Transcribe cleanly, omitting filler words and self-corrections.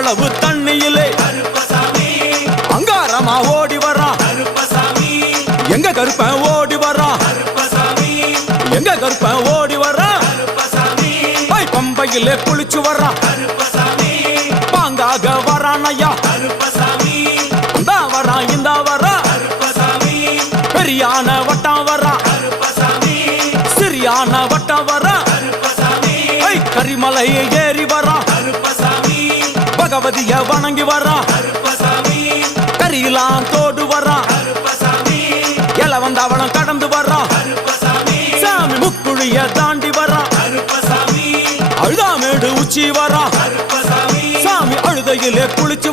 அளவு தண்ணியிலே அங்காரமா ஓடி வர்றான். எங்க கருப்பன் ஓடி வர்றான், எங்க கருப்பன் ஓடி வர்றான். பம்பையிலே குளிச்சு வர்றான், பாங்காக வரான் ஐயா. இந்த வரான் இந்த வரான், பெரியான வட்டம் வரான், சிறியான வட்டம் வரான். கரிமலையை ஏறி வரான், பகவதிய வணங்கி வரான். கரியெல்லாம் தோடு வரான், எல வந்தவளம் கடந்து வரான். சாமி முக்குழிய தாண்டி வரான், அழுதாமேடு உச்சி வரான். சாமி அழுதையிலே குளிச்சு